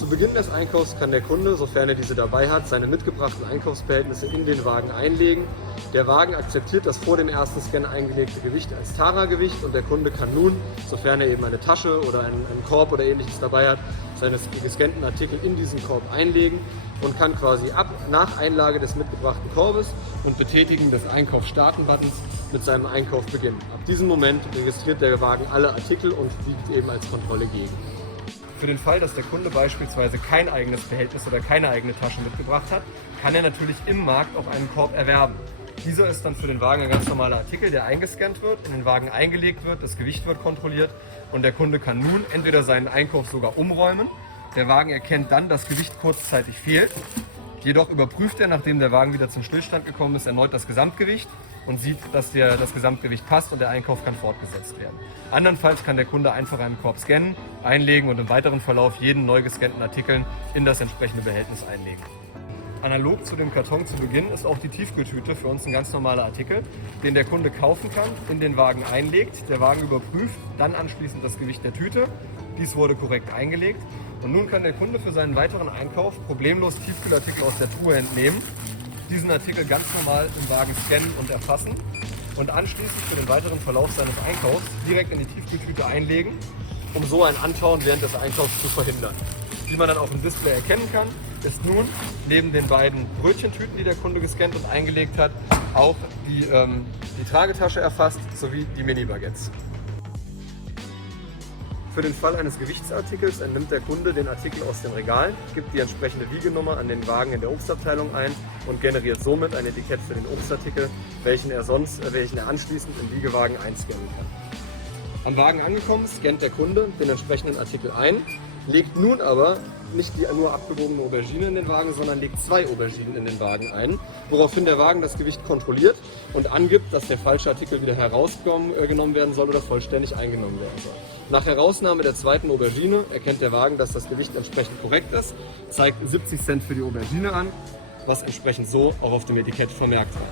Zu Beginn des Einkaufs kann der Kunde, sofern er diese dabei hat, seine mitgebrachten Einkaufsbehältnisse in den Wagen einlegen. Der Wagen akzeptiert das vor dem ersten Scan eingelegte Gewicht als Tara-Gewicht und der Kunde kann nun, sofern er eben eine Tasche oder einen Korb oder ähnliches dabei hat, seine gescannten Artikel in diesen Korb einlegen und kann quasi nach Einlage des mitgebrachten Korbes und Betätigen des Einkauf-Starten-Buttons mit seinem Einkauf beginnen. Ab diesem Moment registriert der Wagen alle Artikel und wiegt eben als Kontrolle gegen. Für den Fall, dass der Kunde beispielsweise kein eigenes Behältnis oder keine eigene Tasche mitgebracht hat, kann er natürlich im Markt auch einen Korb erwerben. Dieser ist dann für den Wagen ein ganz normaler Artikel, der eingescannt wird, in den Wagen eingelegt wird, das Gewicht wird kontrolliert und der Kunde kann nun entweder seinen Einkauf sogar umräumen. Der Wagen erkennt dann, dass Gewicht kurzzeitig fehlt. Jedoch überprüft er, nachdem der Wagen wieder zum Stillstand gekommen ist, erneut das Gesamtgewicht und sieht, dass das Gesamtgewicht passt und der Einkauf kann fortgesetzt werden. Andernfalls kann der Kunde einfach einen Korb scannen, einlegen und im weiteren Verlauf jeden neu gescannten Artikel in das entsprechende Behältnis einlegen. Analog zu dem Karton zu Beginn ist auch die Tiefkühltüte für uns ein ganz normaler Artikel, den der Kunde kaufen kann, in den Wagen einlegt, der Wagen überprüft, dann anschließend das Gewicht der Tüte. Dies wurde korrekt eingelegt und nun kann der Kunde für seinen weiteren Einkauf problemlos Tiefkühlartikel aus der Truhe entnehmen, diesen Artikel ganz normal im Wagen scannen und erfassen und anschließend für den weiteren Verlauf seines Einkaufs direkt in die Tiefkühltüte einlegen, um so ein Antauen während des Einkaufs zu verhindern. Wie man dann auf dem Display erkennen kann, ist nun neben den beiden Brötchentüten, die der Kunde gescannt und eingelegt hat, auch die Tragetasche erfasst sowie die Mini-Baguettes. Für den Fall eines Gewichtsartikels entnimmt der Kunde den Artikel aus dem Regal, gibt die entsprechende Wiegenummer an den Wagen in der Obstabteilung ein und generiert somit ein Etikett für den Obstartikel, welchen er anschließend im Wiegewagen einscannen kann. Am Wagen angekommen scannt der Kunde den entsprechenden Artikel ein, legt nun aber nicht die nur abgewogene Aubergine in den Wagen, sondern legt 2 Auberginen in den Wagen ein, woraufhin der Wagen das Gewicht kontrolliert und angibt, dass der falsche Artikel wieder herausgenommen werden soll oder vollständig eingenommen werden soll. Nach Herausnahme der zweiten Aubergine erkennt der Wagen, dass das Gewicht entsprechend korrekt ist, zeigt 70 Cent für die Aubergine an, was entsprechend so auch auf dem Etikett vermerkt war.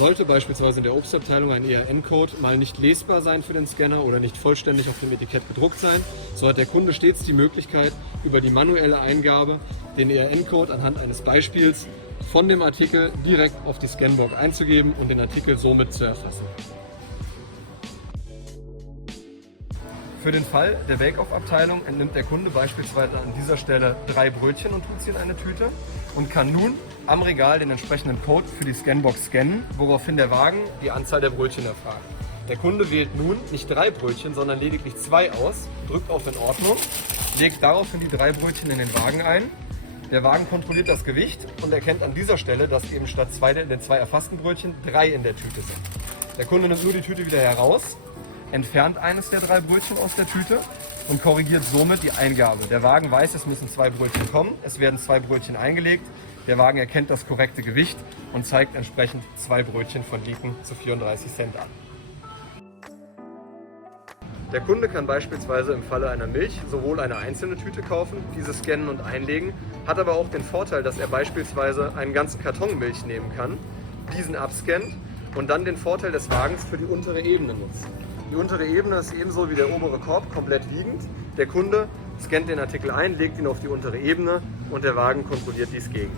Sollte beispielsweise in der Obstabteilung ein ERN-Code mal nicht lesbar sein für den Scanner oder nicht vollständig auf dem Etikett gedruckt sein, so hat der Kunde stets die Möglichkeit, über die manuelle Eingabe den ERN-Code anhand eines Beispiels von dem Artikel direkt auf die Scanbox einzugeben und den Artikel somit zu erfassen. Für den Fall der Bake-Off-Abteilung entnimmt der Kunde beispielsweise an dieser Stelle 3 Brötchen und tut sie in eine Tüte und kann nun am Regal den entsprechenden Code für die Scanbox scannen, woraufhin der Wagen die Anzahl der Brötchen erfragt. Der Kunde wählt nun nicht 3 Brötchen, sondern lediglich 2 aus, drückt auf in Ordnung, legt daraufhin die 3 Brötchen in den Wagen ein. Der Wagen kontrolliert das Gewicht und erkennt an dieser Stelle, dass eben statt den 2 erfassten Brötchen 3 in der Tüte sind. Der Kunde nimmt nur die Tüte wieder heraus, entfernt eines der 3 Brötchen aus der Tüte und korrigiert somit die Eingabe. Der Wagen weiß, es müssen 2 Brötchen kommen, es werden 2 Brötchen eingelegt, der Wagen erkennt das korrekte Gewicht und zeigt entsprechend 2 Brötchen von Liken zu 34 Cent an. Der Kunde kann beispielsweise im Falle einer Milch sowohl eine einzelne Tüte kaufen, diese scannen und einlegen, hat aber auch den Vorteil, dass er beispielsweise einen ganzen Karton Milch nehmen kann, diesen abscannt und dann den Vorteil des Wagens für die untere Ebene nutzt. Die untere Ebene ist ebenso wie der obere Korb komplett wiegend. Der Kunde scannt den Artikel ein, legt ihn auf die untere Ebene und der Wagen kontrolliert dies gegen.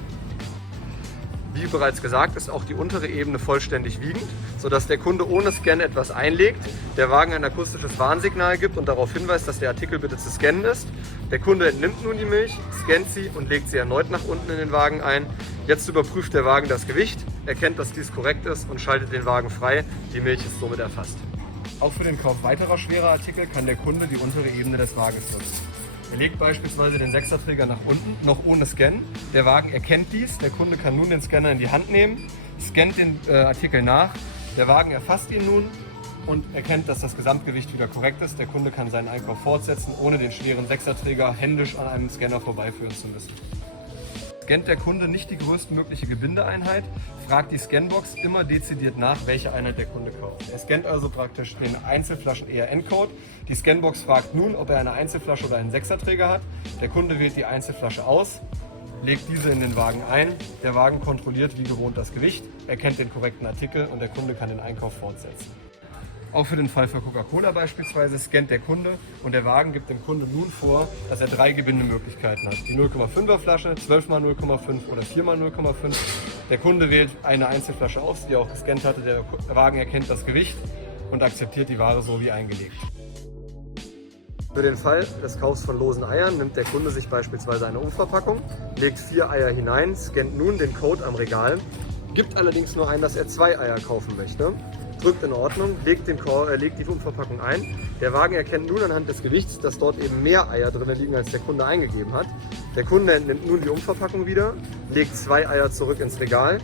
Wie bereits gesagt, ist auch die untere Ebene vollständig wiegend, sodass der Kunde ohne Scan etwas einlegt, der Wagen ein akustisches Warnsignal gibt und darauf hinweist, dass der Artikel bitte zu scannen ist. Der Kunde entnimmt nun die Milch, scannt sie und legt sie erneut nach unten in den Wagen ein. Jetzt überprüft der Wagen das Gewicht, erkennt, dass dies korrekt ist und schaltet den Wagen frei. Die Milch ist somit erfasst. Auch für den Kauf weiterer schwerer Artikel kann der Kunde die untere Ebene des Wagens nutzen. Er legt beispielsweise den 6er-Träger nach unten, noch ohne Scan. Der Wagen erkennt dies, der Kunde kann nun den Scanner in die Hand nehmen, scannt den Artikel nach, der Wagen erfasst ihn nun und erkennt, dass das Gesamtgewicht wieder korrekt ist. Der Kunde kann seinen Einkauf fortsetzen, ohne den schweren 6er-Träger händisch an einem Scanner vorbeiführen zu müssen. Scannt der Kunde nicht die größtmögliche Bindeeinheit, fragt die Scanbox immer dezidiert nach, welche Einheit der Kunde kauft. Er scannt also praktisch den Einzelflaschen ERN-Code. Die Scanbox fragt nun, ob er eine Einzelflasche oder einen 6er-Träger hat. Der Kunde wählt die Einzelflasche aus, legt diese in den Wagen ein. Der Wagen kontrolliert wie gewohnt das Gewicht, erkennt den korrekten Artikel und der Kunde kann den Einkauf fortsetzen. Auch für den Fall für Coca-Cola beispielsweise scannt der Kunde und der Wagen gibt dem Kunden nun vor, dass er 3 Gebindemöglichkeiten hat. Die 0,5er Flasche, 12 x 0,5 oder 4 x 0,5. Der Kunde wählt eine Einzelflasche aus, die er auch gescannt hatte. Der Wagen erkennt das Gewicht und akzeptiert die Ware so wie eingelegt. Für den Fall des Kaufs von losen Eiern nimmt der Kunde sich beispielsweise eine Umverpackung, legt 4 Eier hinein, scannt nun den Code am Regal, gibt allerdings nur ein, dass er 2 Eier kaufen möchte, drückt in Ordnung, legt die Umverpackung ein. Der Wagen erkennt nun anhand des Gewichts, dass dort eben mehr Eier drin liegen, als der Kunde eingegeben hat. Der Kunde entnimmt nun die Umverpackung wieder, legt 2 Eier zurück ins Regal,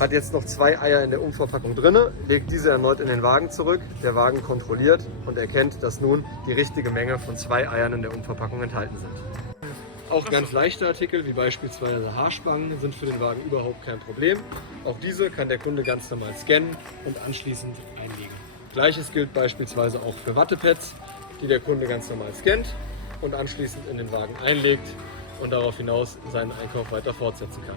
hat jetzt noch 2 Eier in der Umverpackung drin, legt diese erneut in den Wagen zurück. Der Wagen kontrolliert und erkennt, dass nun die richtige Menge von 2 Eiern in der Umverpackung enthalten sind. Auch ganz leichte Artikel, wie beispielsweise Haarspangen, sind für den Wagen überhaupt kein Problem. Auch diese kann der Kunde ganz normal scannen und anschließend einlegen. Gleiches gilt beispielsweise auch für Wattepads, die der Kunde ganz normal scannt und anschließend in den Wagen einlegt und darauf hinaus seinen Einkauf weiter fortsetzen kann.